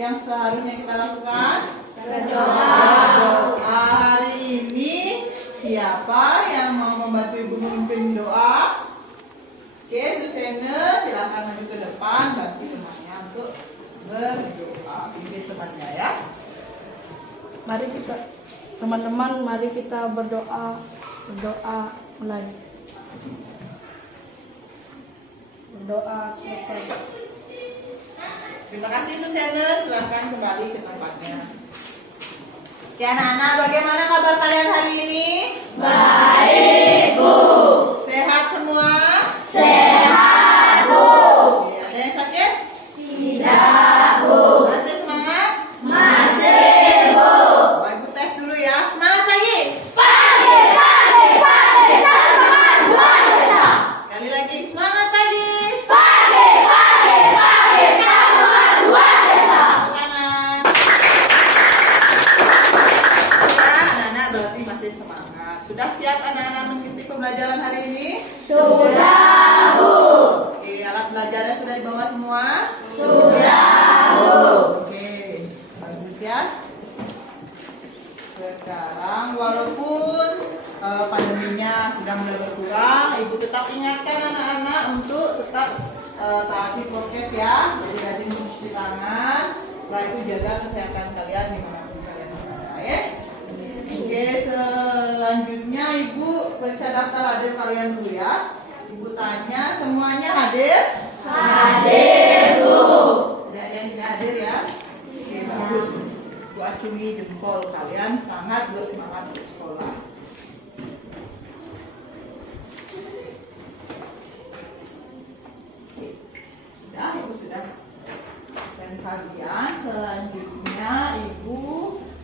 yang seharusnya kita lakukan? Berdoa. Hari ini siapa yang mau membantu ibu memimpin doa? Oke, Susene, silakan maju ke depan, bantu temannya untuk berdoa. Pimpin temannya ya. Mari kita, teman-teman, mari kita berdoa mulai. Berdoa selesai. Terima kasih Susene, silakan kembali ke tempatnya. Oke anak-anak, bagaimana kabar kalian hari ini? Baik, Bu. Sehat semua? Sehat, Bu. Oke, ada yang sakit? Tidak, Bu. Masih semangat? Masih, Bu. Ibu tes dulu ya. Semangat pagi. Pagi, teman-teman luar biasa. Sekali lagi semangat pagi. Pagi, teman-teman luar biasa. Tepuk tangan. Ya, anak-anak berarti masih semangat. Sudah siap anak-anak mengikuti pembelajaran hari ini? Sudah, Bu. Oke, alat belajarnya sudah dibawa semua? Sudah, Bu. Oke, bagus ya. Sekarang walaupun pandeminya sudah mulai berkurang, ibu tetap ingatkan anak-anak untuk tetap taati prokes ya. Jadi rajin mencuci tangan. Setelah itu jaga kesehatan kalian dimanapun kalian berada ya. Oke, selanjutnya ibu periksa daftar hadir kalian dulu ya. Ibu tanya semuanya hadir? Hadir, Bu. Tidak ada yang tidak hadir ya? Oke, bagus. Bu acungi jempol kalian sangat bersemangat untuk sekolah. Oke, sudah, ibu sudah pesan kalian. Selanjutnya ibu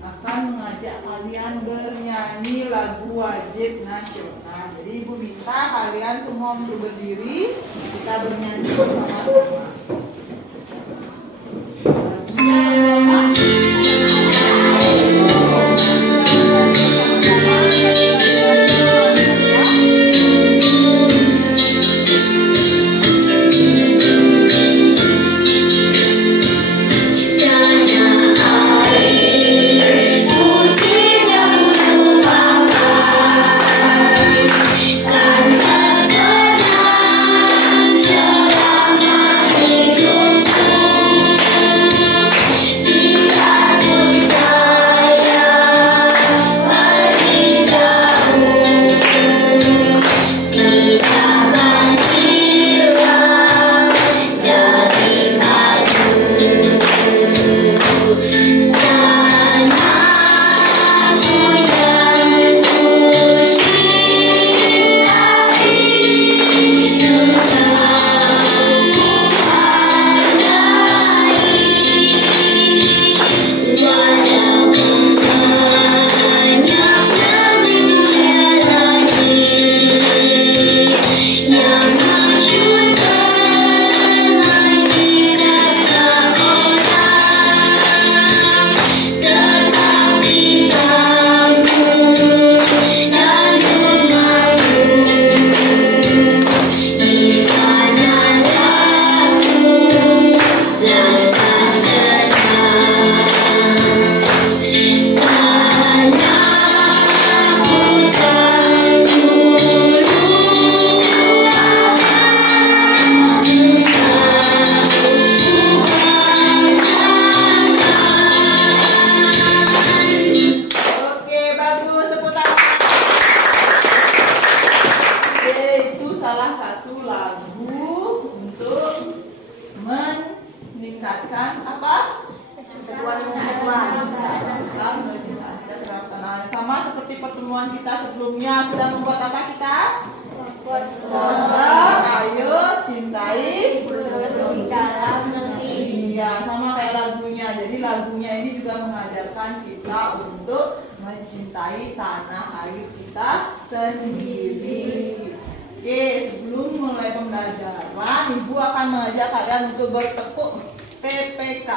akan mengajak kalian bernyanyi lagu wajib nasional. Jadi ibu minta kalian semua untuk berdiri, kita bernyanyi bersama-sama. Sama seperti pertemuan kita sebelumnya, sudah membuat apa kita? Poster. Ayo cintai dalam negeri. Iya, sama kayak lagunya. Jadi lagunya ini juga mengajarkan kita untuk mencintai tanah air kita sendiri. Oke, sebelum mulai pembelajaran, Ibu akan mengajak kalian untuk bertepuk PPK.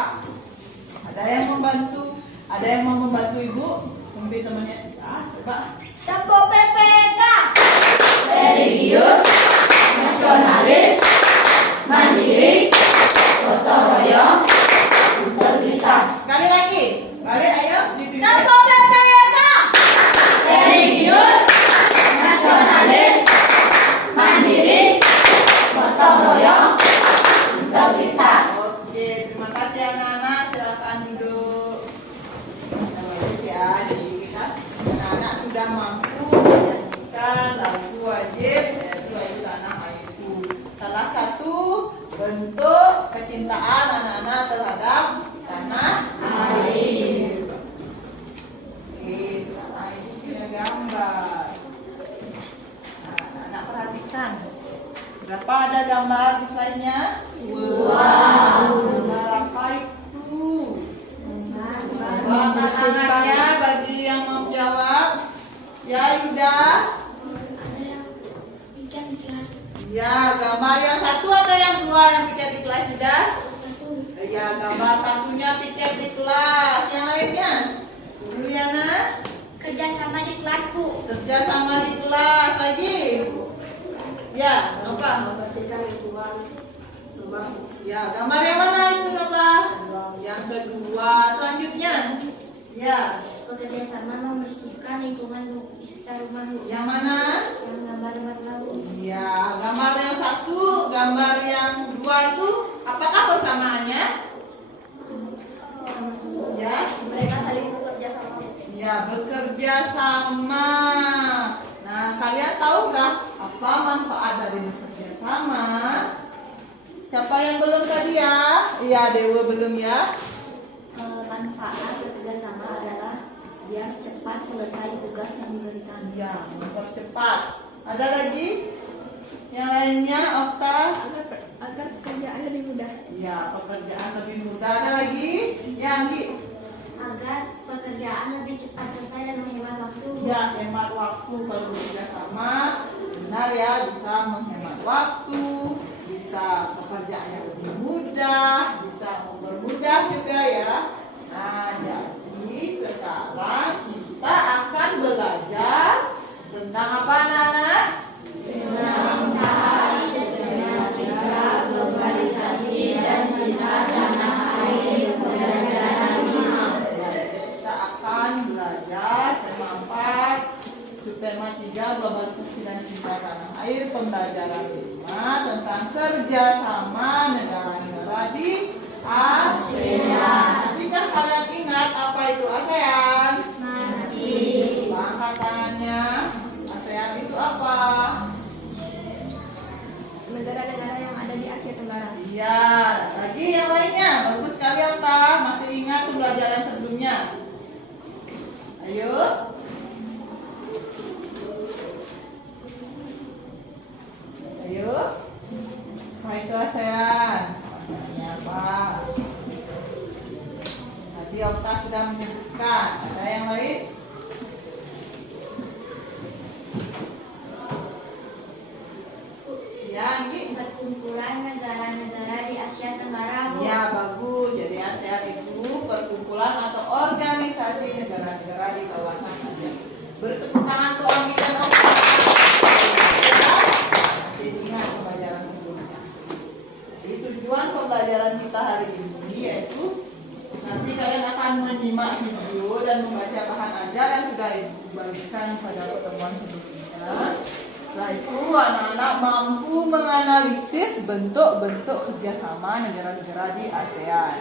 Ada yang membantu? Ada yang mau membantu Ibu? Mungkin temannya. Coba. Tepuk PPK. Religius, nasionalis, mandiri, gotong royong, integritas. kawasan. Berapa ada gambar di slide-nya? Gambar apa itu? Angkat tangannya bagi yang mau jawab. Ya, Yuda. Ya, gambar yang satu atau yang dua yang piket di kelas, Yuda? Ya, gambar satunya piket di kelas. Yang lainnya? Juliana? Kerjasama di kelas, Bu. Kerja sama di kelas. Lagi? Ya, apa? Membersihkan lingkungan. Ya, gambar yang mana itu, Nova? Yang kedua. Selanjutnya? Ya. Bekerja sama membersihkan lingkungan di sekitar rumah, Bu. Yang mana? Yang gambar warna, Bu. Ya, gambar yang satu, gambar yang dua itu apakah persamaannya? Ya, Mereka saling bekerja sama, Bu. ya bekerja sama. Nah, kalian tahu nggak apa manfaat dari bekerja sama? Siapa yang belum tadi ya? Iya, Dewa belum ya? Manfaat bekerja sama adalah biar cepat selesai tugas yang diberikan. Ya, mempercepat. Ada lagi? Yang lainnya, Okta? Agar pekerjaan lebih mudah. Ya, pekerjaan lebih mudah. Ada lagi? Ya, Anggi? Agar pekerjaan lebih cepat selesai dan menghemat waktu. Ya, hemat waktu kalau bekerja sama. Benar ya, bisa menghemat waktu, bisa pekerjaannya lebih mudah, bisa mempermudah juga ya. Nah, jadi sekarang kita akan belajar tentang apa, anak-anak? Globalisasi dan cita tanah air Kita akan belajar tema 4, subtema 3, globalisasi dan cinta tanah air, pembelajaran 5 tentang kerjasama negara-negara di ASEAN. Pastikan kalian ingat apa itu ASEAN? masih Angkat tangannya. ASEAN itu apa? negara-negara yang ada di Asia Tenggara. Iya, lagi yang lainnya. Bagus sekali Okta, masih ingat pembelajaran sebelumnya. Ayo. Ayo. Apa itu ASEAN? Ini apa? Tadi Okta sudah menyebutkan. Ada yang lain? Ya, Anggi. Perkumpulan negara-negara di Asia Tenggara, Bu. Ya, bagus. Jadi ASEAN itu perkumpulan atau organisasi negara-negara di kawasan Asia. Bertepuk tangan untuk Anggi dan Okta. Masih ingat pembelajaran sebelumnya. Jadi tujuan pembelajaran kita hari ini yaitu nanti kalian akan menyimak video dan membaca bahan ajar yang sudah dibagikan pada pertemuan sebelumnya. Setelah itu anak-anak mampu menganalisis bentuk-bentuk kerjasama negara-negara di ASEAN.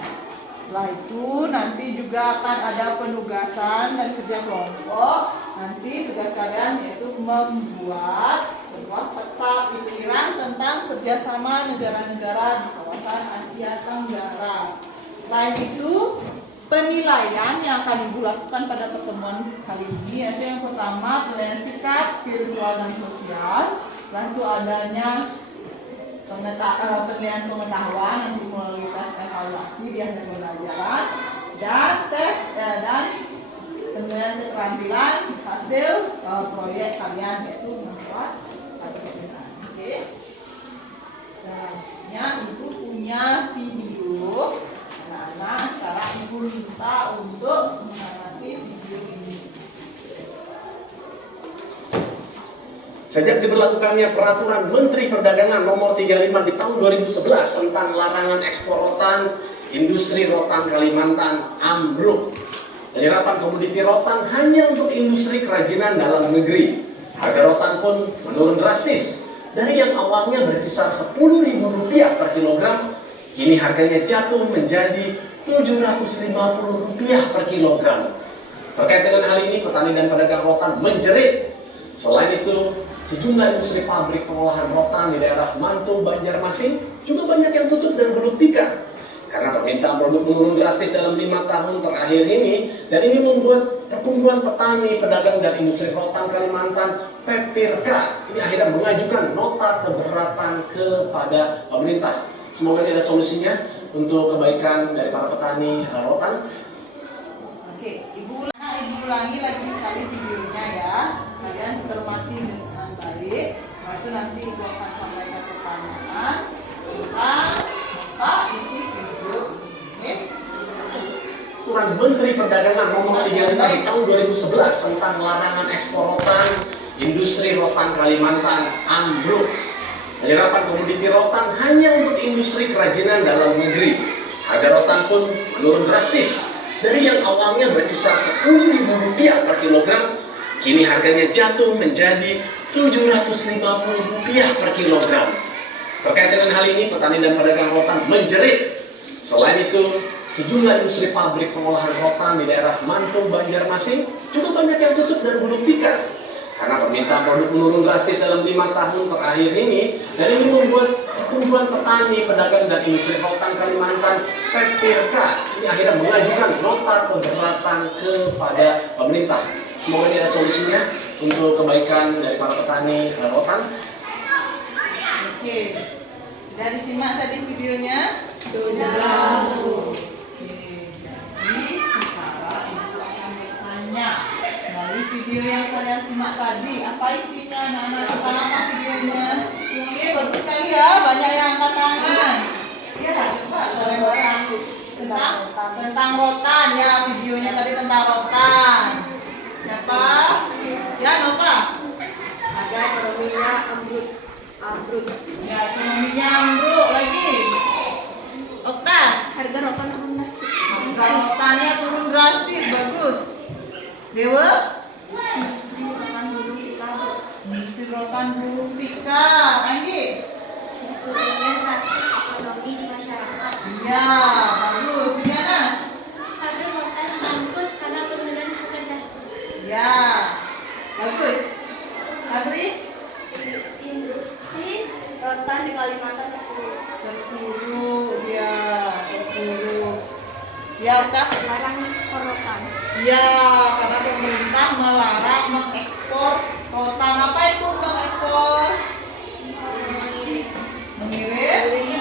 Setelah itu nanti juga akan ada penugasan dan kerja kelompok. Nanti tugas kalian yaitu membuat sebuah peta pikiran tentang kerjasama negara-negara di kawasan Asia Tenggara. Selain itu, penilaian yang akan ibu lakukan pada pertemuan kali ini yaitu yang pertama penilaian sikap, spiritual dan sosial. Setelah itu adanya penilaian pengetahuan nanti melalui tes evaluasi di akhir pembelajaran dan tes dan penilaian keterampilan hasil proyek kalian yaitu membuat satu kegiatan. Oke. Selanjutnya ibu punya video. Anak-anak, sekarang ibu minta untuk mengamati video ini. Sejak diberlakukannya Peraturan Menteri Perdagangan Nomor 35 di tahun 2011 tentang larangan ekspor rotan, industri rotan Kalimantan ambruk. Penyerapan komoditi rotan hanya untuk industri kerajinan dalam negeri. Harga rotan pun menurun drastis. Dari yang awalnya berkisar Rp10.000 per kilogram, kini harganya jatuh menjadi Rp750 per kilogram. Terkait dengan hal ini, petani dan pedagang rotan menjerit. Selain itu, sejumlah industri pabrik pengolahan rotan di daerah Mantu, Banjarmasin juga banyak yang tutup dan gulung tikar. karena permintaan produk menurun drastis dalam 5 tahun terakhir ini, dan ini membuat Perkumpulan Petani, Pedagang dan Industri Rotan Kalimantan (PEPIRKA) ini akhirnya mengajukan nota keberatan kepada pemerintah. Semoga ada solusinya untuk kebaikan dari para petani rotan. Oke, ibu ulangi lagi sekali videonya ya. Kalian cermati dengan baik. Nah, itu nanti ibu akan sampaikan pertanyaan tentang apa isi video. Oke. Surat Menteri Perdagangan Nomor 35 Tahun 2011 tentang larangan ekspor rotan industri rotan Kalimantan ambruk. Penyerapan komoditi rotan hanya untuk industri kerajinan dalam negeri. Harga rotan pun menurun drastis. Dari yang awalnya berkisar Rp10.000 per kilogram, kini harganya jatuh menjadi Rp750 per kilogram. Terkait dengan hal ini, petani dan pedagang rotan menjerit. Selain itu, sejumlah industri pabrik pengolahan rotan di daerah Mantung, Banjarmasin juga banyak yang tutup dan gulung tikar karena permintaan produk menurun drastis dalam 5 tahun terakhir ini, dan ini membuat Perkumpulan Petani, Pedagang dan Industri Rotan Kalimantan (PEPIRKA) ini akhirnya mengajukan nota keberatan kepada pemerintah. Semoga ada solusinya untuk kebaikan dari para petani rotan. Oke, sudah disimak tadi videonya? Sudah. Oke, jadi sekarang ibu akan bertanya dari video yang kalian simak tadi, apa isinya anak-anak? Tentang apa videonya? Oke, bagus sekali ya, banyak yang angkat tangan. Iya, coba bareng-bareng. Tentang rotan ya, videonya tadi tentang rotan. Siapa? Ya, Nova. Harga ekonominya ambruk. Ya, ekonominya ambruk lagi. Okta. Harga rotan turun drastis. Rotannya turun drastis, bagus. Dewa? Industri rotan gulung tikar. Anggi? Turunnya drastis ekonomi di masyarakat. Iya, bagus. Diana? Harga rotan ambruk karena penurunan harga drastis. Ya, bagus. Adri? Industri rotan di Kalimantan Terpuruk dia, terpuruk. Ya, Okta? larang ekspor rotan. Ya, karena pemerintah melarang mengekspor rotan. Apa itu mengekspor? Mengirim? Iya, mengirim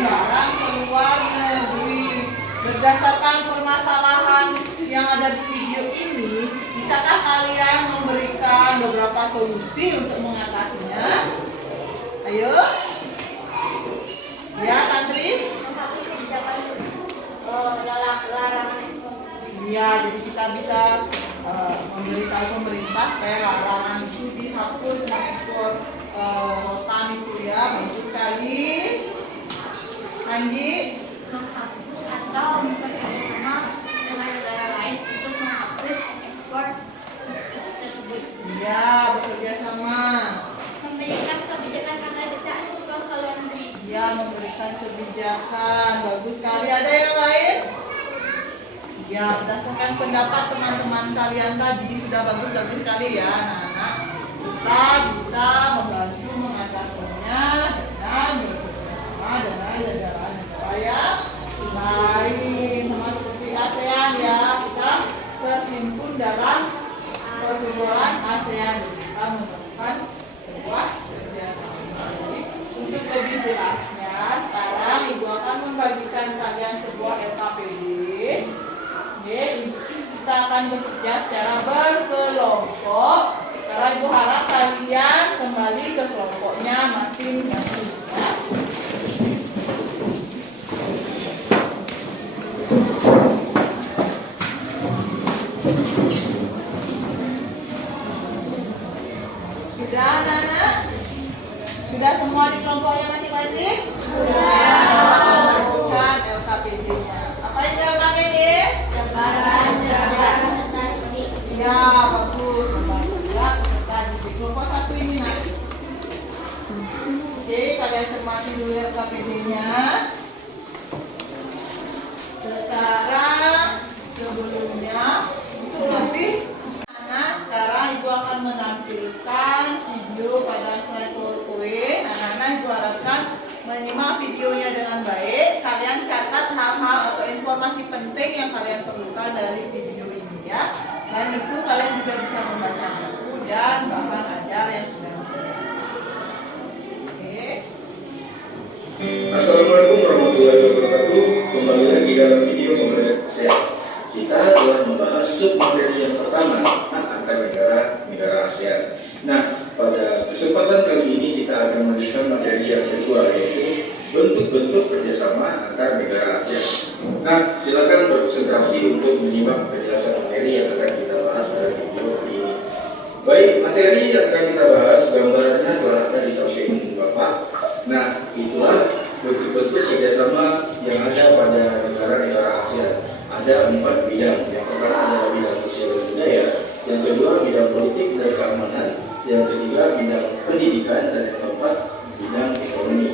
barang ke luar negeri. Berdasarkan permasalahan yang ada di video ini, bisakah kalian memberikan beberapa solusi untuk mengatasinya? Ayo. Ya, Tantri? Menghapus kebijakan larangan ekspor. Iya, jadi kita bisa memberitahu pemerintah supaya larangan itu dihapus mengekspor rotan itu ya. Bagus sekali. Anji? Menghapus atau bekerjasama dengan negara lain untuk menghapus ekspor tersebut. Iya, bekerja sama. Memberikan kebijakan agar bisa ekspor ke luar negeri. Iya, memberikan kebijakan. Bagus sekali. Ada yang lain? Ya, berdasarkan pendapat teman-teman kalian tadi sudah bagus-bagus sekali ya, anak-anak. Kita bisa membantu mengatasinya dengan bekerjasama dengan negara-negara yang lain, sama seperti ASEAN ya. Kita terhimpun dalam perkumpulan ASEAN dan kita melakukan sebuah kerjasama. Jadi, untuk lebih jelasnya, sekarang Ibu akan membagikan kalian sebuah LKPD. Oke, kita akan bekerja secara berkelompok. Karena Ibu harap kalian kembali ke kelompoknya masing-masing. Ya. Sudah, anak-anak? Sudah semua di kelompoknya masing-masing? Sudah. Bukan LKPD-nya. Apa itu LKPD? Ya, bagus. Ya, peserta didik. Kelompok satu ini nanti. Oke, kalian cermati dulu LKPD-nya. Sekarang, sebelumnya, untuk lebih sekarang Ibu akan menampilkan video pada slide PowerPoint. Anak-anak Ibu harapkan menyimak videonya dengan baik. Kalian catat hal-hal atau informasi penting yang kalian perlukan dari video ini ya. Dan itu kalian juga bisa membaca buku dan bahan ajar yang sudah disediakan. Oke. Assalamualaikum warahmatullahi wabarakatuh. Kembali lagi dalam video pembelajaran saya. Kita telah membahas submateri yang pertama, antar negara ASEAN. Nah, pada kesempatan kali ini kita akan melanjutkan materi yang kedua, yaitu bentuk-bentuk kerjasama antar negara ASEAN. Nah, silakan berkonsentrasi untuk menyimak penjelasan materi yang akan kita bahas pada video ini. Baik, materi yang akan kita bahas gambarannya telah ada di samping Bapak. Nah, itulah bentuk-bentuk kerjasama yang ada pada negara-negara ASEAN. Ada 4 bidang. Yang pertama adalah bidang sosial dan budaya, yang kedua bidang politik dan keamanan, yang ketiga bidang pendidikan, dan yang keempat bidang ekonomi.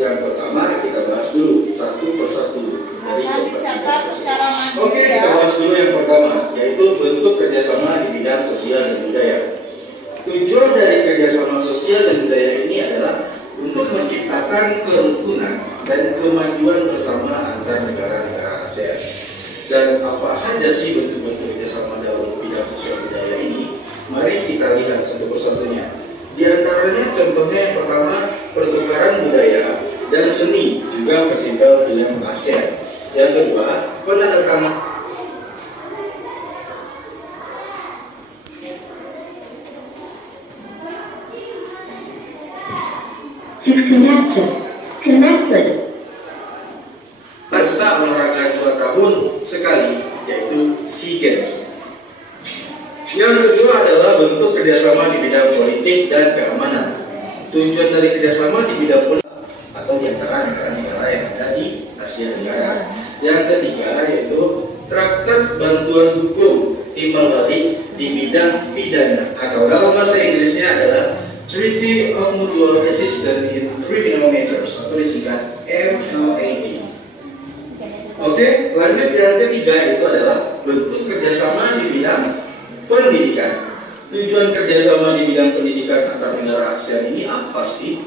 Yang pertama kita bahas dulu satu persatu. Akan dicatat secara mandiri. Oke, kita bahas dulu yang pertama, yaitu bentuk kerjasama di bidang sosial dan budaya. Tujuan dari kerjasama sosial dan budaya ini adalah untuk menciptakan kerukunan dan kemajuan bersama antar negara-negara ASEAN. Dan apa saja sih bentuk-bentuk kerjasama dalam bidang sosial budaya ini? Mari kita lihat satu persatunya. Di antaranya contohnya yang pertama, pertukaran budaya dan seni, juga festival film ASEAN. Yang kedua, penandatanganan pesta olahraga 2 tahun sekali, yaitu SEA Games. Yang kedua adalah bentuk kerjasama di bidang politik dan keamanan. Tujuan dari kerjasama di bidang politik atau di antara negara-negara yang ada di Asia Tenggara. Yang ketiga yaitu traktat bantuan hukum timbal balik di bidang pidana, atau dalam bahasa Inggrisnya adalah Treaty of Mutual Assistance in Criminal Matters, atau disingkat MLAT. Oke, lanjut yang ketiga itu adalah bentuk kerjasama di bidang pendidikan. Tujuan kerjasama di bidang pendidikan antar negara ASEAN ini apa sih?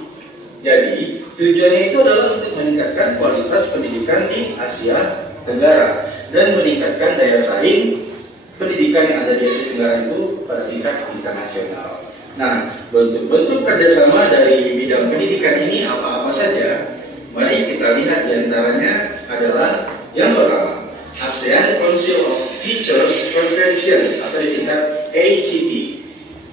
Jadi, tujuannya itu adalah untuk meningkatkan kualitas pendidikan di Asia Tenggara dan meningkatkan daya saing pendidikan yang ada di Asia Tenggara itu pada tingkat internasional. Nah, bentuk-bentuk kerjasama dari bidang pendidikan ini apa-apa saja? Mari kita lihat di antaranya adalah yang pertama, ASEAN Council of Teachers Convention atau disingkat ACT.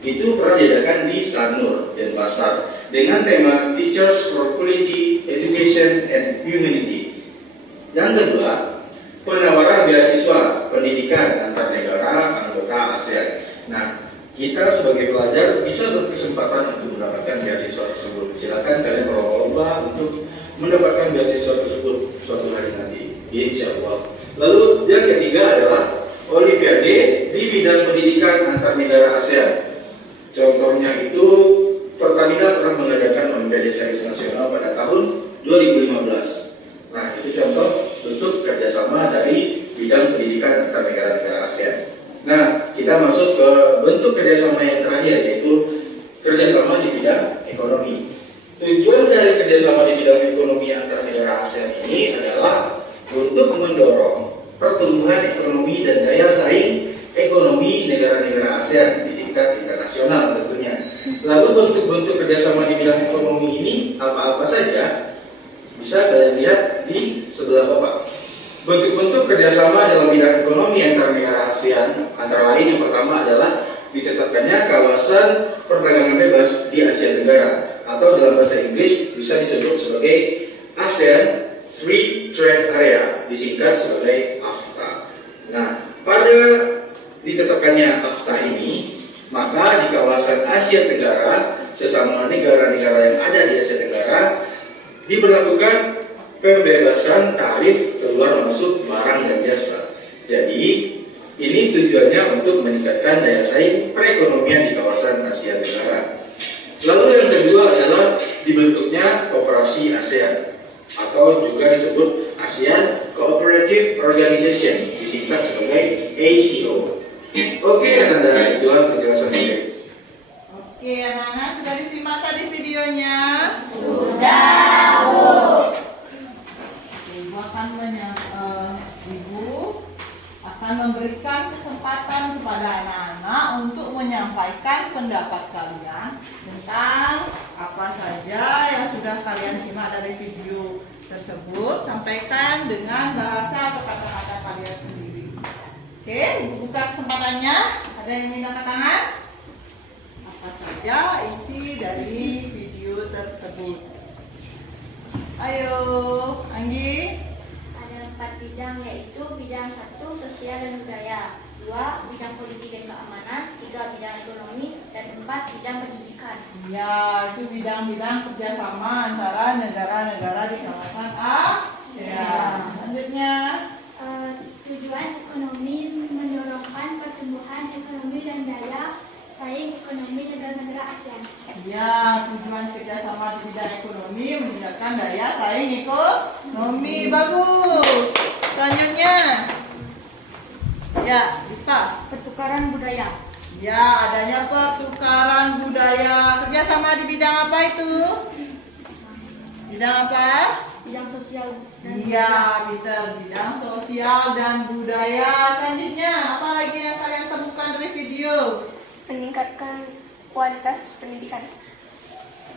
Itu pernah diadakan di Sanur, Denpasar, dengan tema Teachers for Quality Education and Humanity. Yang kedua, penawaran beasiswa pendidikan antar negara anggota ASEAN. Nah, kita sebagai pelajar bisa berkesempatan untuk mendapatkan beasiswa tersebut. Silakan kalian berlomba untuk mendapatkan beasiswa tersebut suatu hari nanti, insya Allah. Lalu yang ketiga adalah Olimpiade di bidang pendidikan antar negara ASEAN. Contohnya itu Pertamina pernah mengadakan Olimpiade Sains Nasional pada tahun 2015. Nah, itu contoh bentuk kerjasama dari bidang pendidikan antar negara-negara ASEAN. Nah, kita masuk ke bentuk kerjasama yang terakhir, yaitu kerjasama di bidang ekonomi. Tujuan dari kerjasama di bidang ekonomi antar negara ASEAN ini adalah untuk mendorong pertumbuhan ekonomi dan daya saing ekonomi negara-negara ASEAN di tingkat internasional tentunya. Lalu bentuk-bentuk kerjasama di bidang ekonomi ini apa-apa saja? Bisa kalian lihat di sebelah Bapak. Bentuk-bentuk kerjasama dalam bidang ekonomi antar negara ASEAN antara lain yang pertama adalah ditetapkannya kawasan perdagangan bebas di Asia Tenggara, atau dalam bahasa Inggris bisa disebut sebagai ASEAN Free Trade Area, disingkat sebagai AFTA. Nah, pada ditetapkannya AFTA ini, maka di kawasan Asia Tenggara, sesama negara-negara yang ada di Asia Tenggara, diberlakukan pembebasan tarif keluar masuk barang dan jasa. Jadi, ini tujuannya untuk meningkatkan daya saing perekonomian di kawasan Asia Tenggara. Lalu yang kedua adalah dibentuknya Koperasi ASEAN, atau juga disebut ASEAN Cooperative Organization, disingkat sebagai ACO. Oke, anak-anak, itulah penjelasan ini. Oke, anak-anak sudah disimak tadi videonya? Sudah. Ibu akan memberikan kesempatan kepada anak-anak untuk menyampaikan pendapat kalian tentang apa saja yang sudah kalian simak dari video tersebut. Sampaikan dengan bahasa atau kata-kata kalian sendiri. Oke, Ibu buka kesempatannya. Ada yang ingin angkat tangan? Apa saja isi dari video tersebut? Ayo, Anggi. Ada 4 bidang, yaitu bidang 1 sosial dan budaya, 2 bidang politik dan keamanan, 3 bidang ekonomi, dan 4 bidang pendidikan. Ya, itu bidang-bidang kerjasama antara negara-negara di kawasan ASEAN. Selanjutnya, Tujuan ekonomi mendorongkan pertumbuhan ekonomi dan daya saing ekonomi negara-negara ASEAN. ya, tujuan kerjasama di bidang ekonomi meningkatkan daya saing ekonomi. Bagus. Selanjutnya, ya, Ipa. Pertukaran budaya. Ya, adanya pertukaran budaya. Kerjasama di bidang apa itu? Bidang apa? Bidang sosial dan Iya, Peter. Bidang sosial dan budaya. Selanjutnya, apa lagi yang kalian temukan dari video? meningkatkan kualitas pendidikan.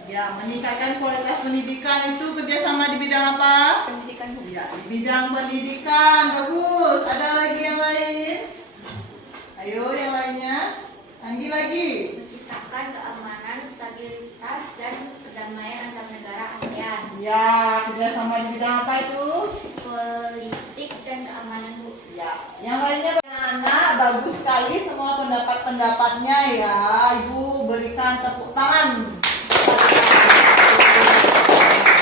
Ya, meningkatkan kualitas pendidikan itu kerjasama di bidang apa? Pendidikan Ya, di bidang pendidikan. Bagus. Ada lagi yang lain? Ayo, yang lainnya. Anggi lagi. menciptakan keamanan, stabilitas, dan perdamaian antar negara ASEAN. Ya, kerjasama di bidang apa itu? Politik dan keamanan. Ya, yang lainnya anak-anak bagus sekali semua pendapat-pendapatnya ya. Ibu berikan tepuk tangan.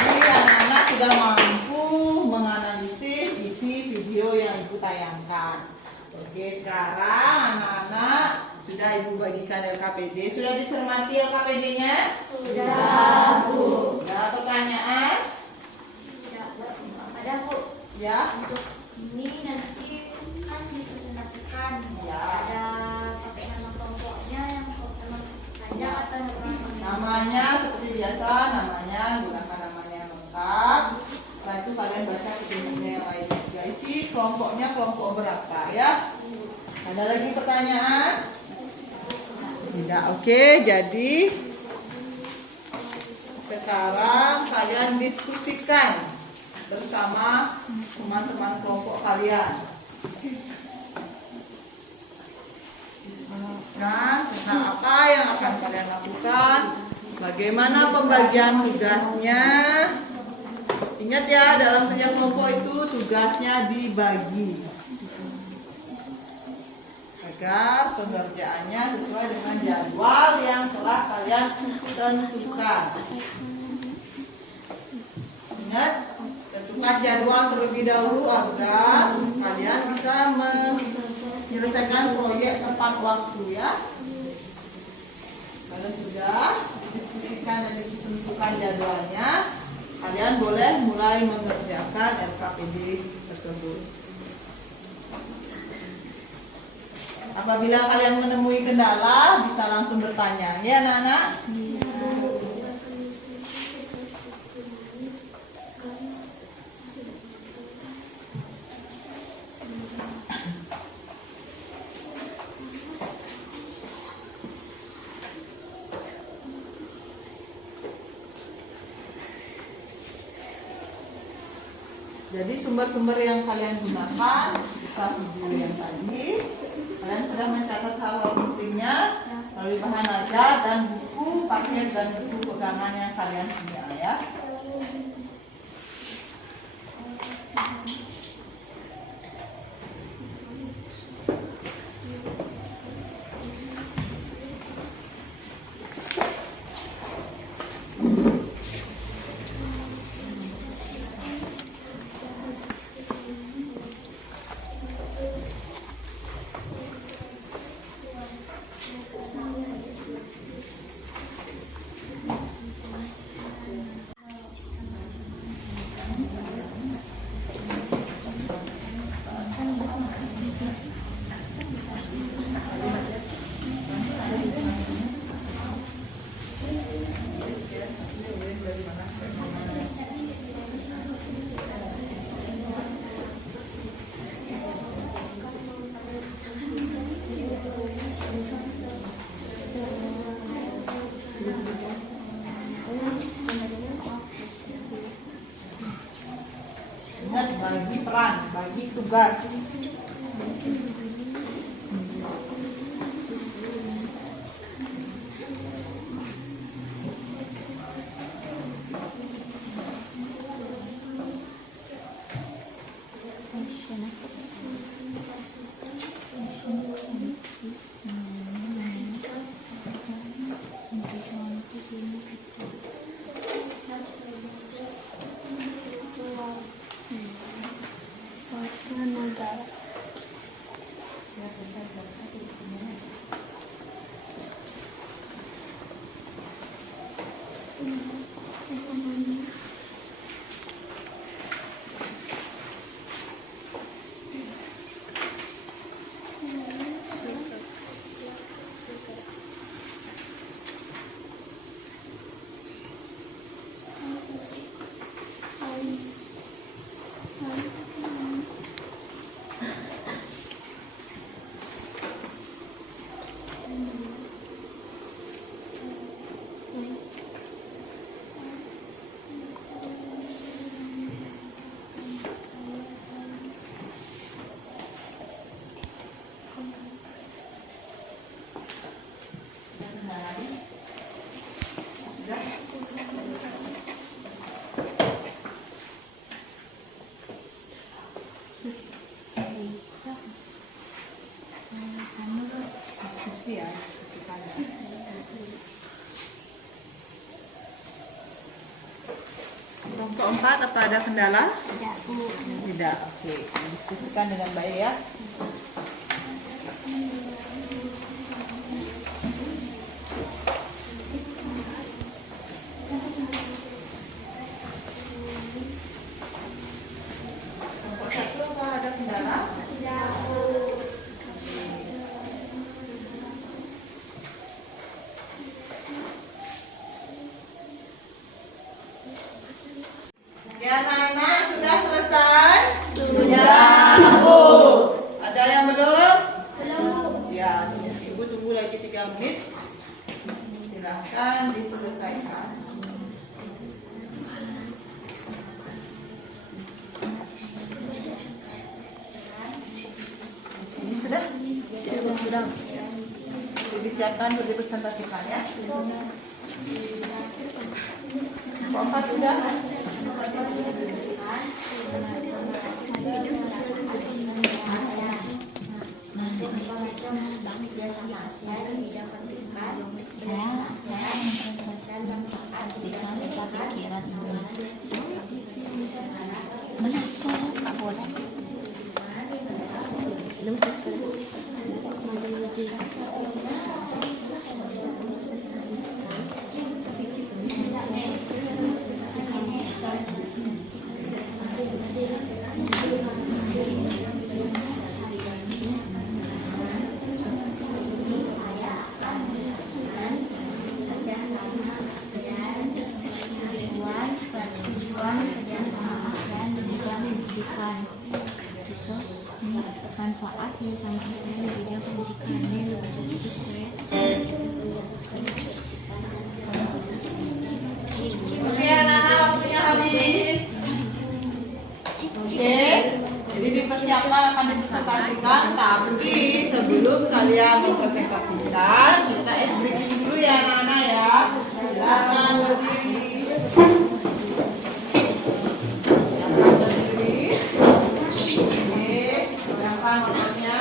Jadi anak-anak sudah mampu menganalisis isi video yang Ibu tayangkan. Oke, sekarang anak-anak sudah Ibu bagikan LKPD. Sudah dicermati LKPD-nya? Sudah, Bu. Ada pertanyaan? Tidak, ada, Bu. Ya. Untuk ini nanti kan dipresentasikan. Ya. Ada pakai nama kelompoknya yang nama panjang atau nama Namanya seperti biasa, namanya gunakan namanya yang lengkap. Setelah itu kalian baca petunjuknya yang lain. Ya, isi kelompoknya kelompok berapa ya? Ada lagi pertanyaan? Tidak. Oke, jadi sekarang kalian diskusikan bersama teman-teman kelompok kalian. Diskusikan tentang apa yang akan kalian lakukan, bagaimana pembagian tugasnya. Ingat ya, dalam kerja kelompok itu tugasnya dibagi agar pengerjaannya sesuai dengan jadwal yang telah kalian tentukan. Ingat, tentukan jadwal terlebih dahulu agar kalian bisa menyelesaikan proyek tepat waktu ya. Kalau sudah didiskusikan dan ditentukan jadwalnya, kalian boleh mulai mengerjakan LKPD tersebut. Apabila kalian menemui kendala, bisa langsung bertanya ya anak-anak. Jadi sumber-sumber yang kalian gunakan bisa video yang tadi. Kalian sudah mencatat hal-hal pentingnya melalui bahan ajar dan buku paket dan buku pegangan yang kalian punya ya. tugas. Kelompok 4 apa ada kendala? Tidak, Bu. Tidak. Oke, diskusikan dengan baik ya. Kelompok 1 apa ada kendala? Tidak, Bu. Ya, anak-anak sudah selesai? Sudah, Bu. Ada yang belum? Belum. Ya, Ibu tunggu lagi 3 menit. Silahkan diselesaikan. Ini sudah? Sudah. Disiapkan untuk dipresentasikan ya. Keempat sudah. Manfaat yang sangat besar di bidang pendidikannya lebih saya. Oke, anak-anak, waktunya habis. Oke, jadi dipersiapkan akan dipresentasikan, tapi sebelum kalian mempresentasikan, kita briefing dulu ya anak-anak ya. Silakan berdiri. Tangannya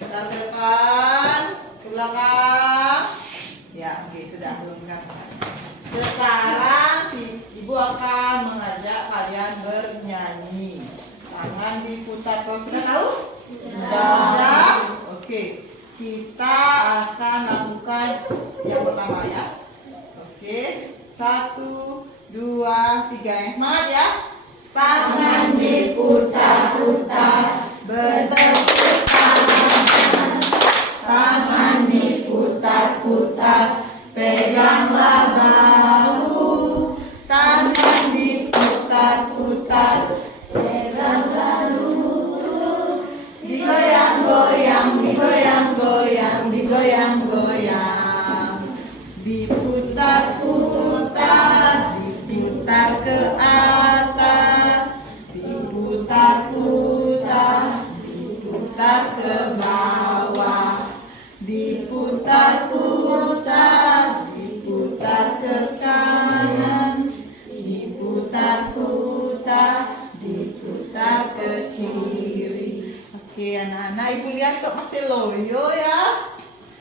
ke depan, ke belakang. Ya, oke, sudah belum. Sekarang Ibu akan mengajak kalian bernyanyi. Tangan diputar. Kalau sudah tahu? Sudah. Oke, kita akan lakukan yang pertama ya. Oke, 1, 2, 3. Yang semangat ya. Tangan diputar-putar, bertepuk tangan. Tangan diputar-putar, peganglah bahu. Tangan diputar-putar, peganglah lutut. Digoyang-goyang, digoyang-goyang, digoyang-goyang. Diputar-putar, diputar ke atas. Ibu lihat kok masih loyo ya.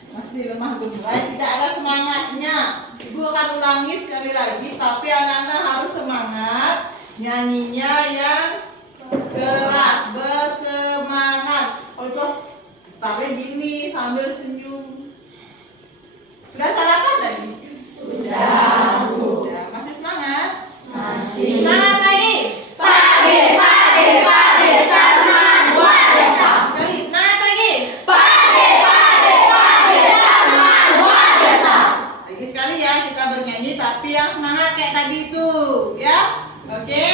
Masih lemah gemulai, tidak ada semangatnya. Ibu akan ulangi sekali lagi, tapi anak-anak harus semangat. Nyanyinya yang keras, bersemangat. Untuk tarik gini sambil senyum. Sudah sarapan tadi? Sudah. Masih semangat? Masih. Semangat lagi. Pagi, pagi, pagi, teman luar biasa. Sekali, semangat lagi. Pagi, pagi, pagi, teman luar biasa. Lagi sekali ya kita bernyanyi, tapi yang semangat kayak tadi itu, ya. Oke,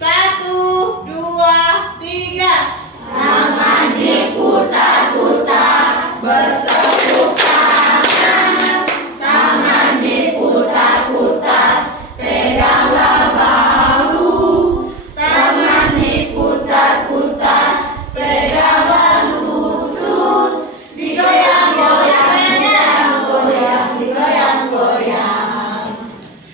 1, 2, 3. Tangan diputar-putar, bertepuk tangan. Tangan diputar-putar, peganglah bahu. Tangan diputar-putar, peganglah lutut. Digoyang-goyang, goyang, digoyang-goyang.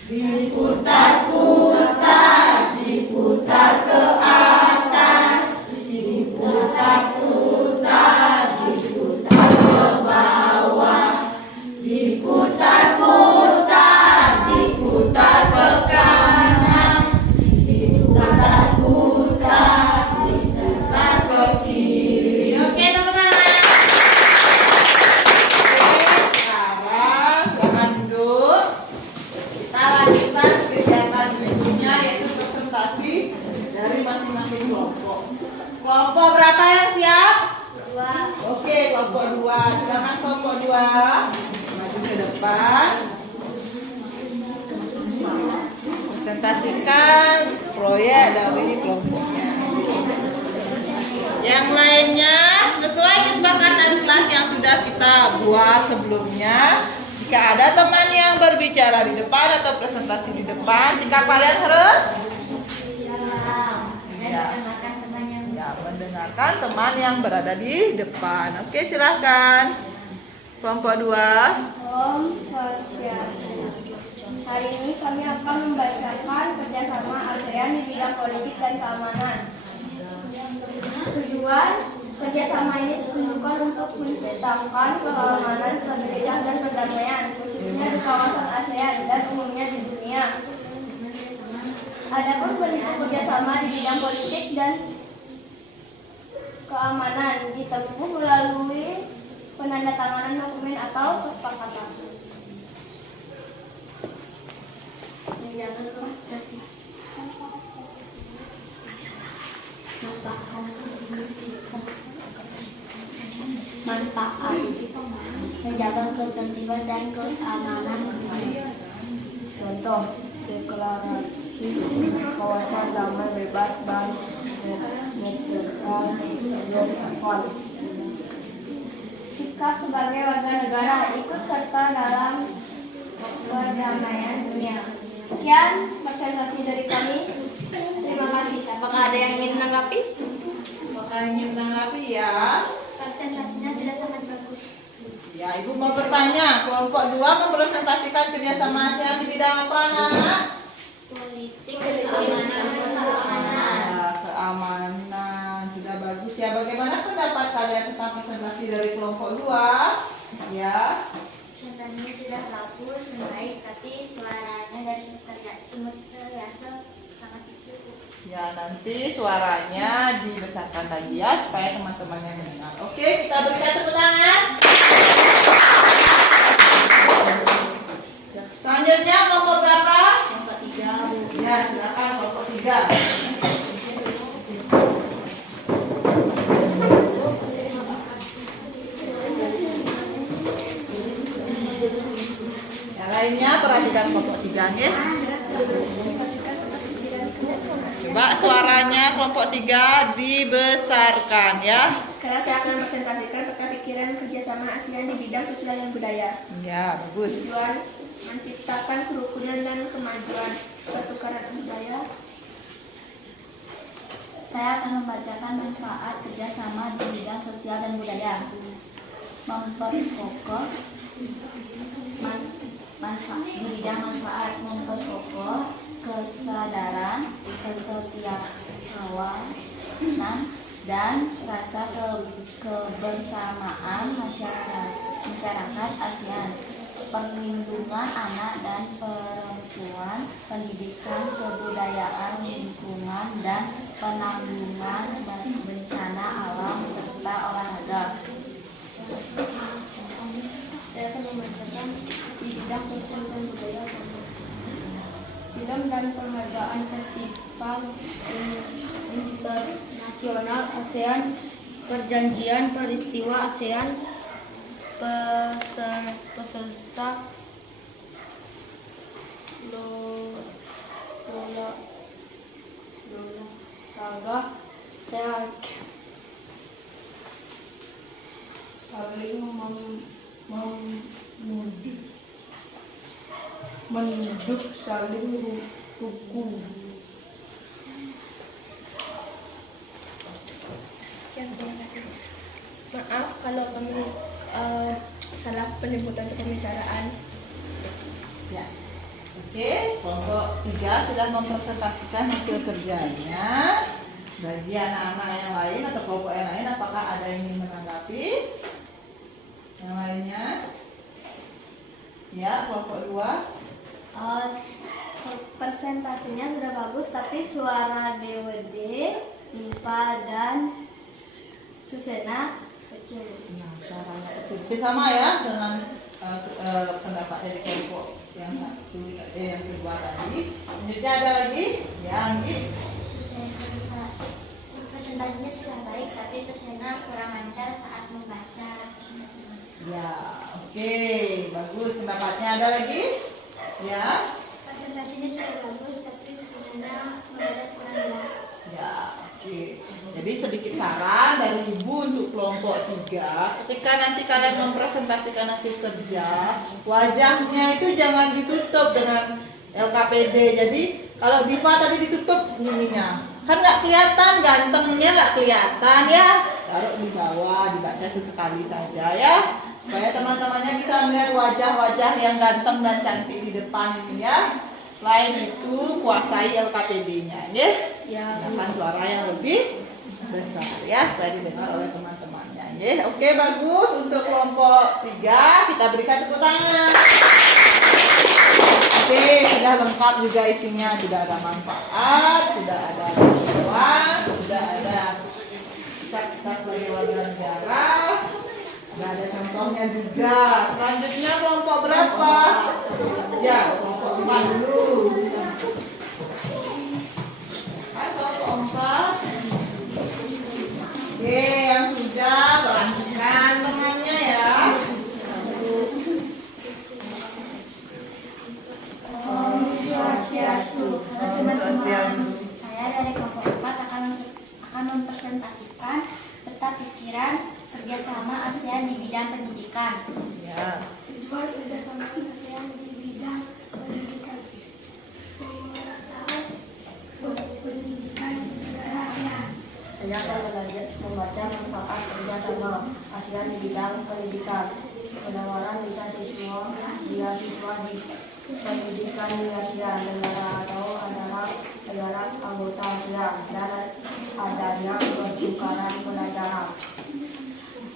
Diputar-putar, diputar ke atas. Diputar-putar, diputar ke bawah. Diputar-putar, diputar ke kanan. Diputar-putar, diputar ke kiri. Oke, teman-teman. Sekarang silakan duduk. Kita lanjutkan kegiatan berikutnya, yaitu presentasi dari masing-masing kelompok. Kelompok berapa yang siap? 2. Oke, kelompok 2. Silakan kelompok 2 maju ke depan. Presentasikan proyek dari kelompoknya. Yang lainnya sesuai kesepakatan kelas yang sudah kita buat sebelumnya. Jika ada teman yang berbicara di depan atau presentasi di depan, sikap kalian harus mendengarkan teman yang berada di depan. Oke, silahkan. Kelompok 2. Om Swastiastu. Hari ini kami akan membacakan kerjasama ASEAN di bidang politik dan keamanan. Tujuan kerjasama ini ditujukan untuk menciptakan keamanan, stabilitas, dan perdamaian, khususnya di kawasan ASEAN dan umumnya di dunia. Adapun bentuk kerjasama di bidang politik dan keamanan ditempuh melalui penandatanganan dokumen atau kesepakatan. Manfaat menjaga ketertiban dan keamanan dunia. Contoh, deklarasi kawasan damai bebas dan netral zone. Sikap sebagai warga negara ikut serta dalam perdamaian dunia. Sekian presentasi dari kami. Terima kasih. Apakah ada yang ingin menanggapi? Apakah ingin menanggapi ya? Presentasinya sudah sangat bagus. Ya, Ibu mau bertanya, kelompok 2 mempresentasikan kerjasama ASEAN di bidang apa, anak? Politik dan keamanan. Keamanan, sudah bagus ya. Bagaimana pendapat kalian tentang presentasi dari kelompok 2? Ya, Presentasinya sudah bagus, baik, tapi suaranya dari sumber terbiasa sangat kecil. ya nanti suaranya dibesarkan lagi ya supaya teman-temannya mendengar. Oke, kita berikan tepuk tangan. Selanjutnya kelompok berapa? Kelompok 3. Ya, silakan kelompok 3. Yang lainnya perhatikan kelompok 3 ya. Coba suaranya kelompok 3 dibesarkan ya. Sekarang saya akan presentasikan peta pikiran kerjasama ASEAN di bidang sosial dan budaya. Ya, bagus. Tujuan menciptakan kerukunan dan kemajuan pertukaran budaya. Saya akan membacakan manfaat kerjasama di bidang sosial dan budaya. Memperkokoh di bidang manfaat, memperkokoh kesadaran, kesetiakawanan, dan rasa kebersamaan amanat ASEAN, perlindungan anak dan perempuan, pendidikan, kebudayaan, lingkungan, dan penanggulangan bencana alam serta olahraga. Saya akan membacakan di bidang sosial dan budaya. Film dan penghargaan Festival Internasional ASEAN, Perjanjian Peristiwa ASEAN, peserta Raga saling menunduk saling hukum. Sekian, terima kasih. Maaf kalau kami salah penyebutan pembicaraan. Ya. Oke, kelompok 3 sudah mempresentasikan hasil kerjanya. Bagi anak-anak yang lain atau kelompok yang lain, apakah ada yang ingin menanggapi? Yang lainnya? Ya, kelompok 2. Presentasinya sudah bagus, tapi suara DWD, Nipa dan Susena kecil. Nah, suaranya kecil. Bisa sama ya dengan pendapat dari kelompok yang satu, yang kedua tadi. Selanjutnya ada lagi? Ya, Anggi. Presentasinya sudah baik, tapi Susena kurang lancar saat membaca. Ya, oke, bagus pendapatnya. Ada lagi? Ya, Presentasinya sudah bagus, tapi Susena membaca kurang jelas. ya, oke. Jadi sedikit saran dari Ibu untuk kelompok 3. Ketika nanti kalian mempresentasikan hasil kerja, wajahnya itu jangan ditutup dengan LKPD. Jadi kalau Diva tadi ditutup ininya, kan nggak kelihatan, gantengnya nggak kelihatan ya. Taruh di bawah, dibaca sesekali saja ya, supaya teman-temannya bisa melihat wajah-wajah yang ganteng dan cantik di depan ini ya. Selain itu kuasai LKPD-nya ya. Gunakan suara yang lebih besar ya, supaya didengar oleh teman-temannya ya. Oke, bagus. Untuk kelompok 3 kita berikan tepuk tangan. Oke, sudah lengkap juga isinya, sudah ada manfaat, sudah ada tujuan, sudah ada cita-cita sebagai warga negara, sudah ada contohnya juga. Selanjutnya kelompok berapa? Ya, kelompok 4 dulu. Kelompok 4. Oke, yang sudah berlanjutkan temannya ya. Om Swastiastu. Swastiastu. Saya dari kelompok 4 akan mempresentasikan peta pikiran kerjasama ASEAN di bidang pendidikan. Ya. Tujuan kerjasama ASEAN di bidang pendidikan. Pendidikan negara ASEAN. Saya akan membaca manfaat kerjasama ASEAN di bidang pendidikan. Penawaran beasiswa di pendidikan di ASEAN negara atau adalah negara anggota ASEAN dan adanya pertukaran pelajaran.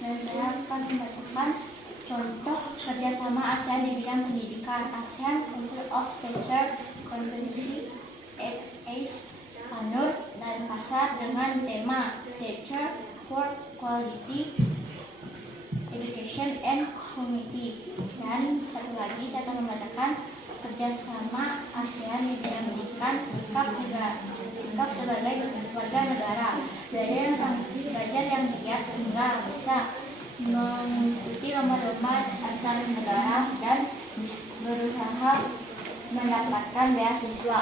Dan saya akan membacakan contoh kerjasama ASEAN di bidang pendidikan. ASEAN Council of Teachers Conference XH Sanur dan Pasar dengan tema Teacher for Quality Education and Community. Dan satu lagi saya akan membacakan kerjasama ASEAN di bidang pendidikan, sikap sebagai warga negara, belajar yang giat hingga bisa mengikuti lomba-lomba antar negara dan berusaha mendapatkan beasiswa.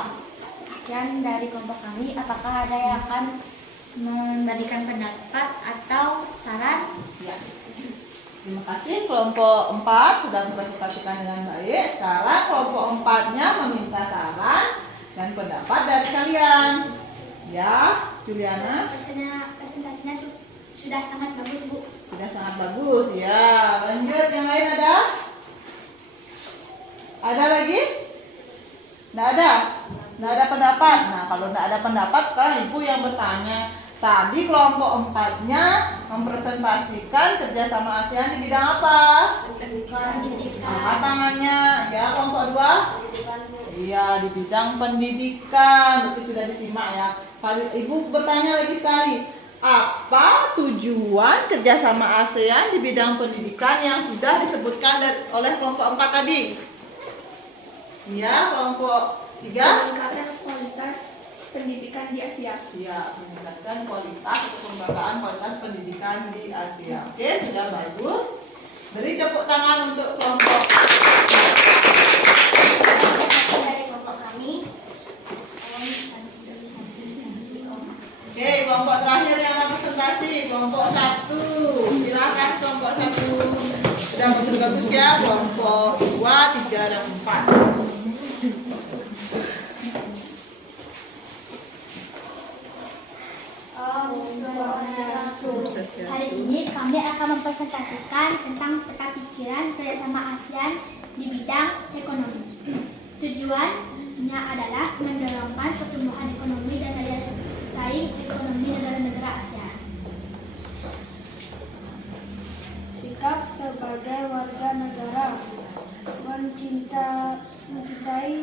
Sekian dari kelompok kami. Apakah ada yang akan memberikan pendapat atau saran? Ya. Terima kasih, kelompok 4 sudah mempresentasikan dengan baik. Sekarang kelompok 4-nya meminta saran dan pendapat dari kalian. Ya, Juliana. Presentasinya sudah sangat bagus, Bu. Sudah sangat bagus. Ya, lanjut. Yang lain ada? Ada lagi? Nggak ada? Nggak ada pendapat? Nah, kalau nggak ada pendapat, sekarang Ibu yang bertanya. Tadi kelompok 4-nya mempresentasikan kerjasama ASEAN di bidang apa? Angkat tangannya. Ya, kelompok 2. Iya, di bidang pendidikan. Berarti sudah disimak ya. Ibu bertanya lagi sekali. Apa tujuan kerjasama ASEAN di bidang pendidikan yang sudah disebutkan oleh kelompok 4 tadi? Ya, kelompok 3. Meningkatkan kualitas pendidikan di Asia. Ya, meningkatkan kualitas atau pemerataan kualitas pendidikan di Asia. Oke, sudah bagus. Beri tepuk tangan untuk kelompok. Dari kelompok kami. Oke, kelompok terakhir yang akan presentasi, kelompok 1. Silakan kelompok 1. Sudah bagus ya, kelompok 2, 3, dan 4. Hari ini kami akan mempresentasikan tentang peta pikiran kerjasama ASEAN di bidang ekonomi. Tujuannya adalah mendorongkan pertumbuhan ekonomi dan daya saing ekonomi negara-negara ASEAN. Sikap sebagai warga negara mencintai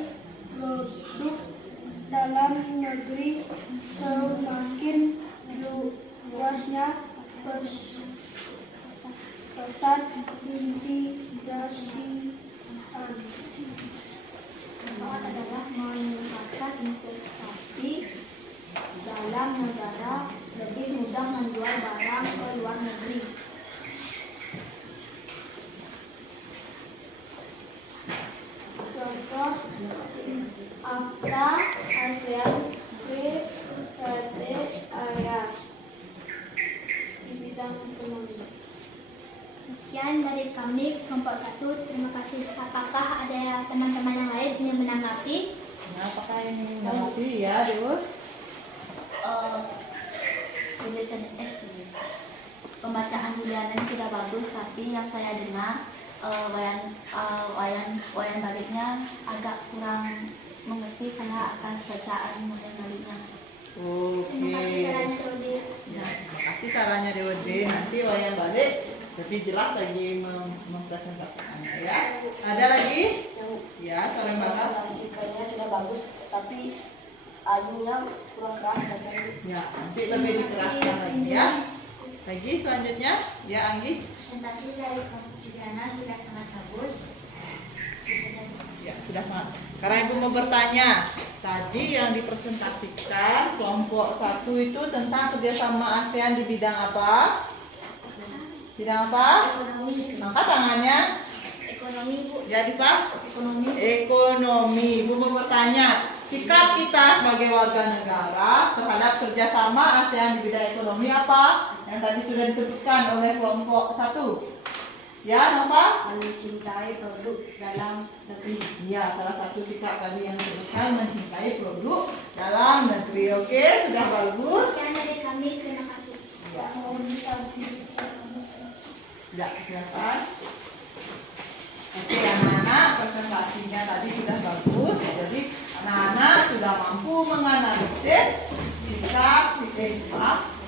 produk dalam negeri. Semakin luasnya pesan integrasi Adalah meningkatkan investasi dalam negara, lebih mudah menjual barang ke luar negeri. Contoh AFTA, ASEAN, area di bidang ekonomi. Sekian dari kami kelompok 1. Terima kasih. Apakah ada teman-teman yang lain ingin menanggapi? Nah, apakah ini mengerti ya, Dewa? Pembacaan Juliana ini sudah bagus, tapi yang saya dengar wayan baliknya agak kurang mengerti. Saya akan bacaan wayan baliknya. Terima kasih Oke. sarannya, Rodi. Ya, terima kasih caranya Dewa. Nanti wayang balik lebih jelas lagi mempresentasikannya ya. Ada lagi? Ya, suara bahasa. Presentasikannya sudah bagus, tapi alunya kurang keras bacanya. Ya, nanti lebih dikeraskan lagi ya. Lagi selanjutnya, ya Anggi. Presentasi dari kelompok Juliana sudah sangat bagus. Ya, sudah Mas. Karena Ibu mau bertanya, tadi yang dipresentasikan kelompok 1 itu tentang kerjasama ASEAN di bidang apa? Bidang apa? Ekonomi. Angkat tangannya. Ekonomi, Bu. Jadi Pak? Ekonomi. Ekonomi. Ibu mau bertanya, sikap kita sebagai warga negara terhadap kerjasama ASEAN di bidang ekonomi apa? Yang tadi sudah disebutkan oleh kelompok 1. Ya, apa? Mencintai produk dalam negeri. Iya, salah satu sikap tadi yang disebutkan mencintai produk dalam negeri. Oke, sudah bagus. Sekian dari kami. Terima kasih. Ya. Ya, silakan. Oke, anak-anak, presentasinya tadi sudah bagus. Jadi, anak-anak sudah mampu menganalisis sikap,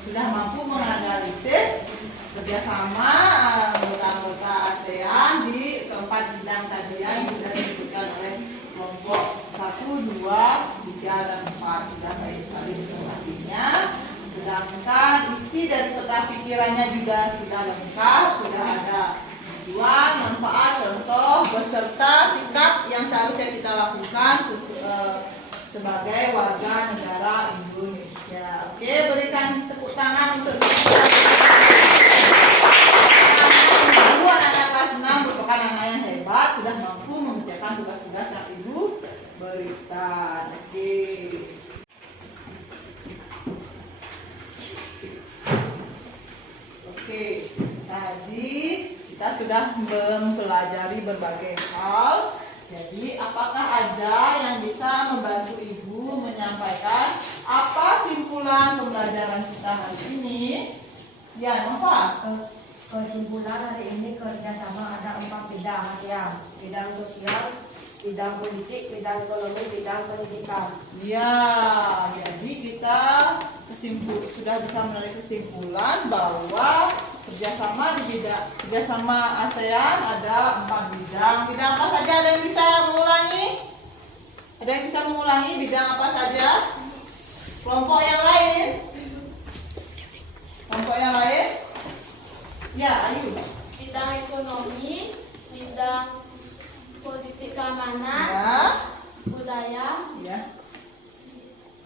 sudah mampu menganalisis kerjasama anggota-anggota ASEAN di keempat bidang tadi yang sudah disebutkan oleh kelompok 1, 2, 3, dan 4. Sudah baik sekali presentasinya. Sedangkan isi dari peta pikirannya juga sudah lengkap, sudah ada tujuan, manfaat, contoh, beserta sikap yang seharusnya kita lakukan sebagai warga negara Indonesia. Oke, berikan tepuk tangan untuk anak kelas 6 merupakan anak yang hebat, sudah mampu mengerjakan tugas-tugas yang Ibu berikan. Oke, tadi kita sudah mempelajari berbagai hal. Jadi, apakah ada yang bisa membantu Ibu menyampaikan apa simpulan pembelajaran kita hari ini? Ya, apa? Kesimpulan hari ini kerjasama ada 4 bidang ASEAN: bidang sosial, bidang politik, bidang ekonomi, bidang pendidikan. Ya, jadi kita sudah bisa menarik kesimpulan bahwa kerjasama ASEAN ada 4 bidang. Bidang apa saja? Ada yang bisa mengulangi? Ada yang bisa mengulangi bidang apa saja? Kelompok yang lain? Kelompok yang lain? Ya, ayo. Bidang ekonomi, bidang politik keamanan, Ya, budaya, ya.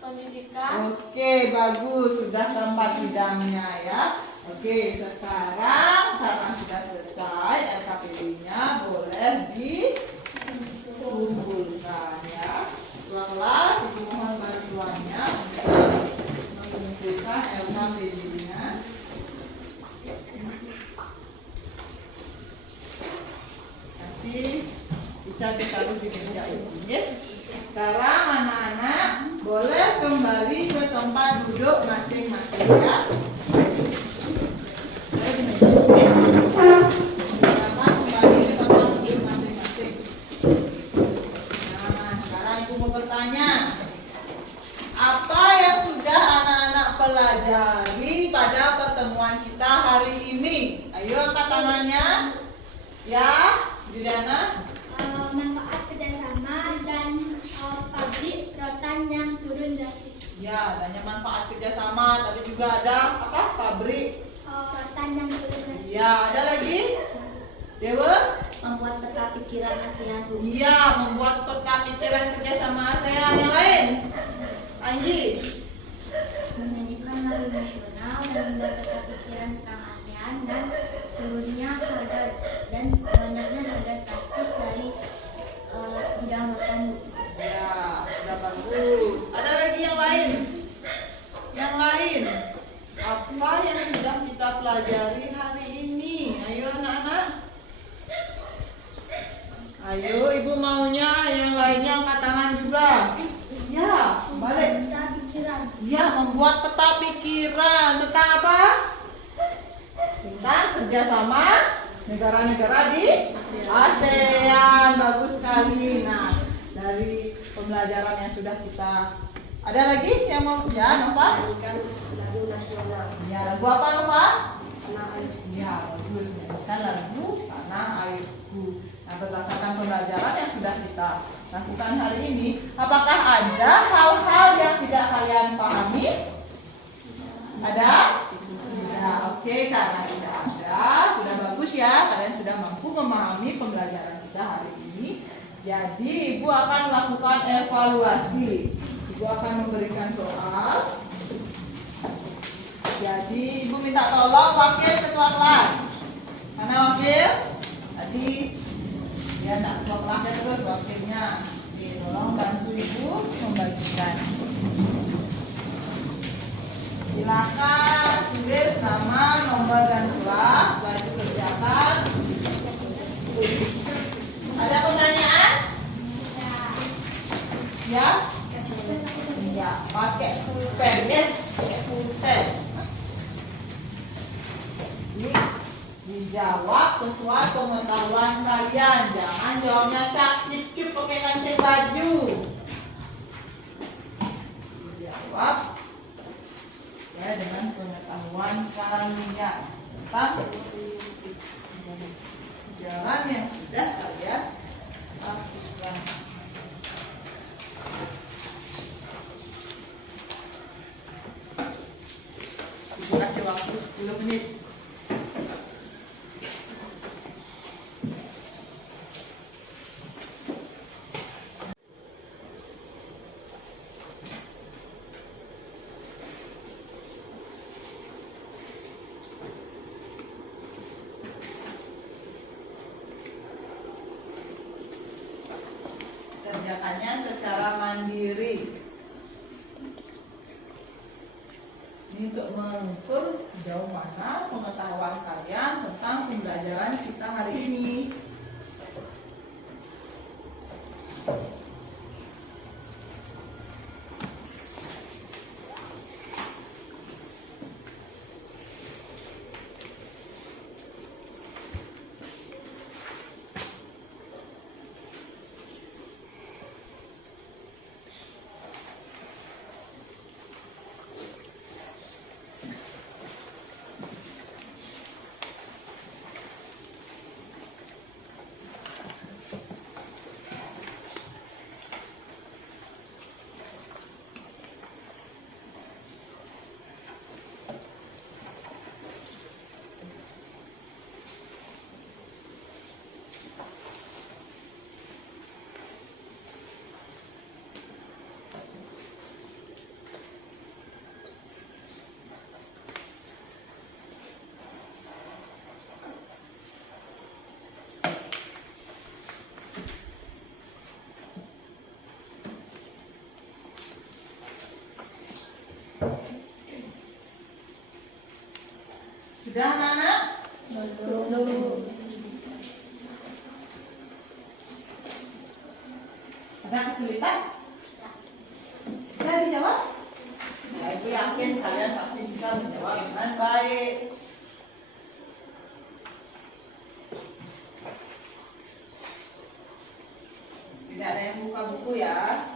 pendidikan. Oke, bagus. Sudah keempat bidangnya ya. Oke, sekarang karena sudah selesai LKPD-nya boleh dikumpulkan ya. Kelas ibu mohon bantuannya untuk mengumpulkan LKPD-nya. Nanti bisa ditaruh di meja ini. Ya. Sekarang anak-anak boleh kembali ke tempat duduk masing-masing ya. Silakan kembali ke tempat duduk masing-masing. Nah, sekarang ibu mau bertanya, apa yang sudah anak-anak pelajari pada pertemuan kita hari ini? Ayo angkat tangannya. Ya, Juliana. Manfaat kerjasama dan pabrik rotan yang turun drastis. Ya, adanya manfaat kerjasama. Tadi juga ada apa? Pabrik. Rotan yang turun drastis. Ya, ada lagi? Dewa? Membuat peta pikiran ASEAN. Iya, membuat peta pikiran kerjasama ASEAN. Yang lain? Anji? Menyanyikan lagu nasional dan membuat peta pikiran tentang ASEAN dan turunnya harga dan banyaknya harga drastis dari bidang rotan. Ya, sudah bagus. Ada lagi yang lain? Yang lain? Apa yang sudah kita pelajari hari ini? Ayo anak-anak. Ayo, ibu maunya yang lainnya angkat tangan juga. Ya, balik. Peta pikiran. Ya, membuat peta pikiran tentang apa? Tentang kerjasama negara-negara di ASEAN. Bagus sekali. Nah, dari pembelajaran yang sudah kita, ada lagi yang mau ya, Nova? Menyanyikan lagu nasional. Ya, lagu apa Nova? Tanah air. Ya, bagus. Menyanyikan lagu Tanah Airku. Nah, berdasarkan pembelajaran yang sudah kita lakukan hari ini, apakah ada hal-hal yang tidak kalian pahami? Ada? Ya, oke, karena tidak ada, sudah bagus ya, kalian sudah mampu memahami pembelajaran kita hari ini. Jadi, ibu akan melakukan evaluasi. Ibu akan memberikan soal. Jadi, ibu minta tolong wakil ketua kelas. Mana wakil? Tadi dia nak ketua kelasnya terus wakilnya. Oke, tolong bantu ibu membagikan. Silakan tulis nama, nomor dan kelas, lalu kerjakan. Ada pertanyaan? Ya? Ya, pakai pulpen ya, pakai pulpen. Ini dijawab sesuai pengetahuan kalian. Jangan jawabnya cip-cip pakai kancing baju. Dijawab ya dengan pengetahuan kalian tentang jalan yang sudah kalian lakukan. Ibu kasih waktu 10 menit. Kerjakannya secara mandiri. Ini untuk mengukur sejauh mana pengetahuan kalian tentang pembelajaran kita hari ini. Sudah anak-anak? Ada kesulitan? Bisa dijawab? Ya, Ibu yakin kalian pasti bisa menjawab dengan baik. Tidak ada yang buka buku ya.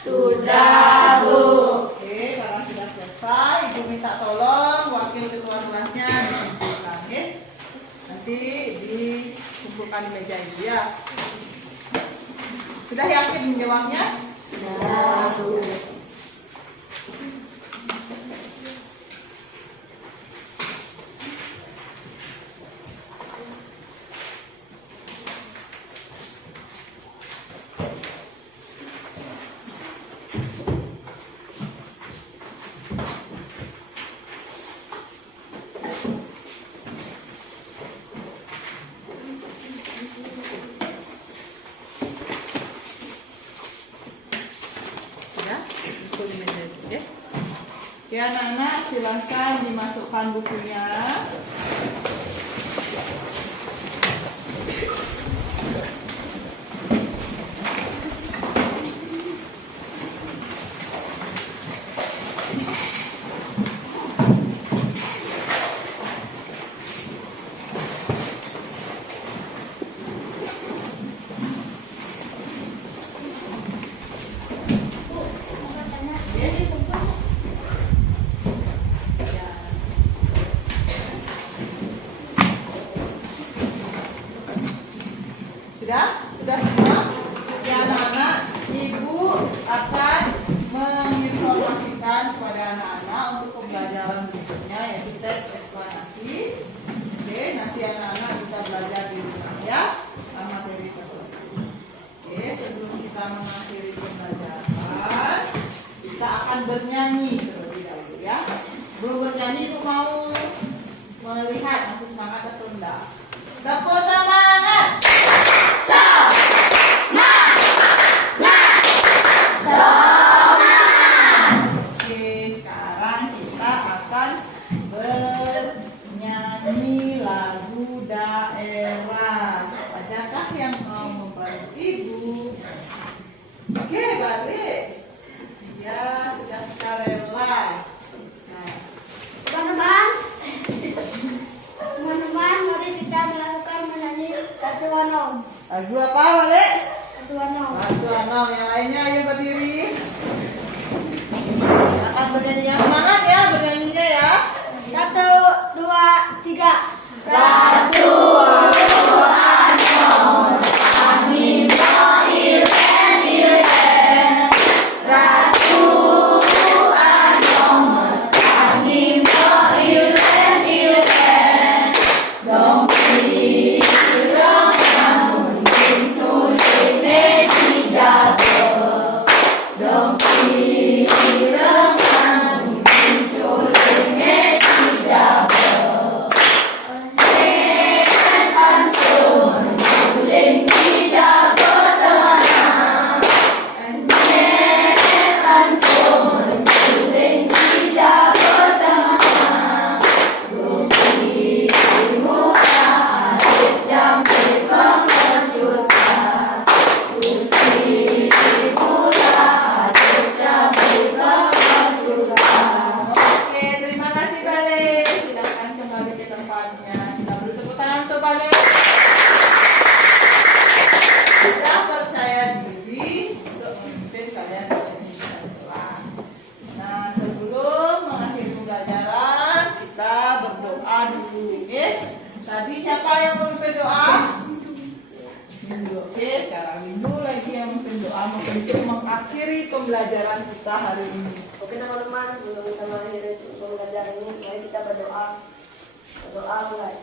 Sudah, Bu. Oke, karena sudah selesai, Ibu minta tolong wakil ketua kelasnya dikumpulkan, oke? Nanti dikumpulkan di meja Ibu ya. Sudah yakin menjawabnya? Sudah, Bu. Sudah? Kumpul di meja Ibu, oke? Oke, anak-anak silahkan dimasukkan bukunya. Sudah? Sudah semua? Ya anak-anak, Ibu akan menginformasikan kepada anak-anak untuk pembelajaran berikutnya yaitu teks eksplanasi. Oke, nanti anak-anak bisa belajar di rumah ya materi tersebut. Oke, sebelum kita mengakhiri pembelajaran, kita akan bernyanyi terlebih dahulu ya. Belum bernyanyi, Ibu mau melihat masih semangat atau enggak? Tepuk semangat! Oke, sekarang kita akan bernyanyi lagu daerah. Adakah yang mau membantu Ibu? Oke, balik. Ya, sudah sukarela. Nah, Teman-teman, mari kita melakukan menyanyi Ratu Anom. lagu apa, balik? Ratu Anom. Lagu Anom. Yang lainnya ayo berdiri. Akan bernyanyi yang semangat ya, bernyanyinya ya. 1, 2, 3. Ratu Anom, kami ilen ilen. Ratu Anom, kami ilen ilen. Dong pirang namun suline dijaga. Dong pirang namun suline dijaga. Oke, terima kasih balik. Silakan kembali ke tempatnya. Kita beri tepuk tangan untuk balik. Kita percaya diri untuk memimpin kalian di kelas. Nah, sebelum mengakhiri pembelajaran, kita berdoa dulu. Oke? Tadi siapa yang memimpin doa? Windu. Oke, sekarang Windu lagi yang memimpin doa untuk mengakhiri pembelajaran kita hari ini. Oke teman-teman, sebelum kita mengakhiri pembelajaran ini, mari kita berdoa. Berdoa mulai.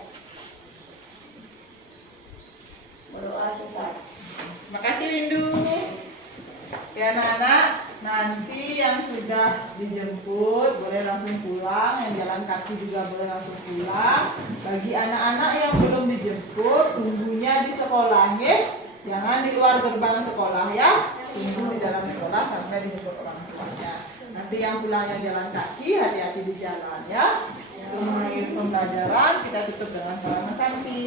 Berdoa selesai. Terima kasih Windu. Ya anak-anak, nanti yang sudah dijemput boleh langsung pulang, yang jalan kaki juga boleh langsung pulang. Bagi anak-anak yang belum dijemput, tunggunya di sekolah, ya. Jangan di luar gerbang sekolah ya. tunggu di dalam sekolah sampai dijemput orang tuanya. Nanti yang pulangnya jalan kaki, hati-hati di jalan ya. Untuk mengakhiri pembelajaran kita tutup dengan salam santi.